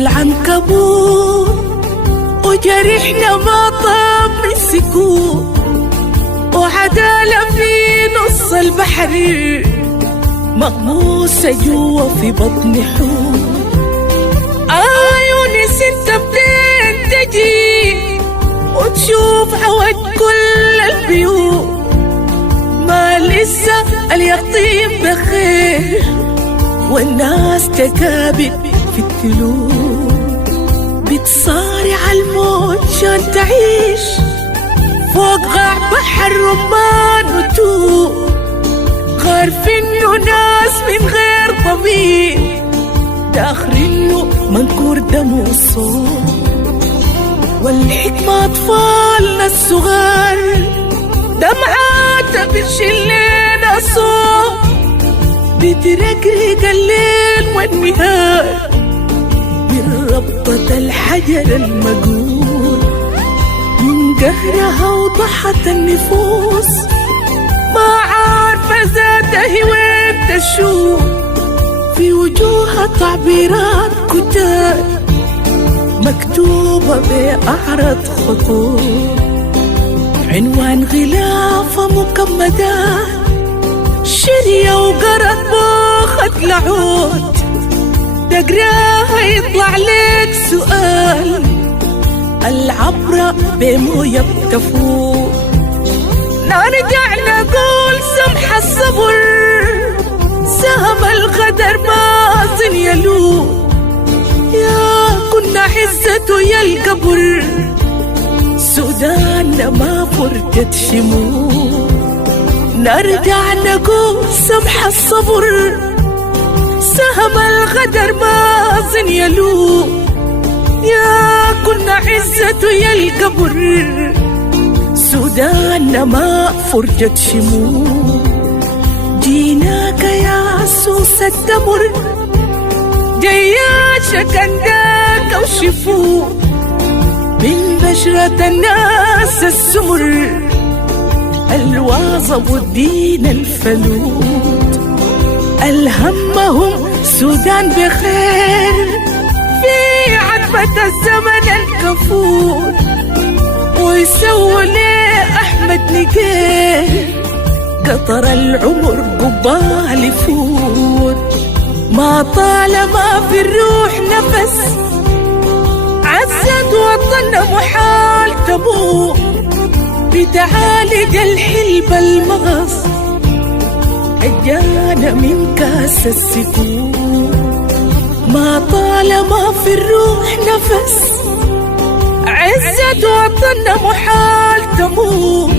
العنكبوت وجرحنا ما طاب من سكوت، وعدالة في نص البحر مغموسة جوا في بطن حوت. يونس انت بدين تجي وتشوف عود كل البيوت، ما لسه اليقطين بخير والناس تكابد في التلوت، بتصارع الموت شان تعيش فوق غاع بحر رمان وتوت، عارفين انه ناس من غير ضمير داخرينه منكور دم وصوت، والحكمة أطفالنا الصغار دمعات بتشيل لنا صوت، بترقرق الليل والنهار من ربطة الحجر المجهول، من قهرها وضحت النفوس ما عارفة ذاتها وين تشوف، في وجوهها تعبيرات كتار مكتوبة بأعرض خطوط، عنوان غلافة مكمدات شرية وقرط باخت لعود، تقراها يطلع لك سؤال العبرة بموية بتفوق، نرجع نقول سمح الصبر سهم الغدر باطن يلوم، يا كنا عزته يا القبر سودان ما فرجت شموع، نرجع نقول سمح الصبر سهم الغدر باطن يلوم، يا كنا عزته يا القبر سودان ما فرجت شموع، جيناك يا سوس الدمر جياشك عندك وشفوع، من بشرة الناس السمر الواظب والدين الفلوت، الهمهم سودان بخير في عتبة الزمن الكفور، ويسووا ليه أحمد نجير قطر العمر قبال يفور، ما طالما في الروح نفس عزت وطننا محال تموت، بتعالج الحلب المغص اجانا من كاس السكون، ما طالما في الروح نفس عزت وطننا محال تموت،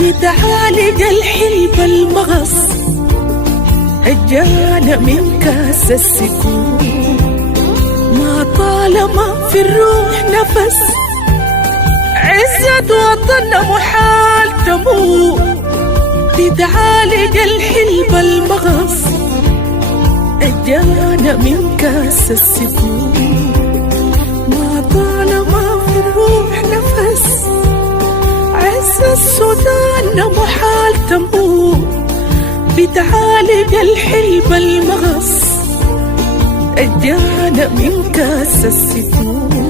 بتعالج الحلب المغص اجانا من كاس السكون، ما طالما في الروح نفس عزت وطننا محال تموت، بتعالج الحلب المغص اجانا من كاس السكون، ما طالما في الروح نفس عز السودان محال تموت، بتعالج الحلب المغص اجانا من كاس السكون.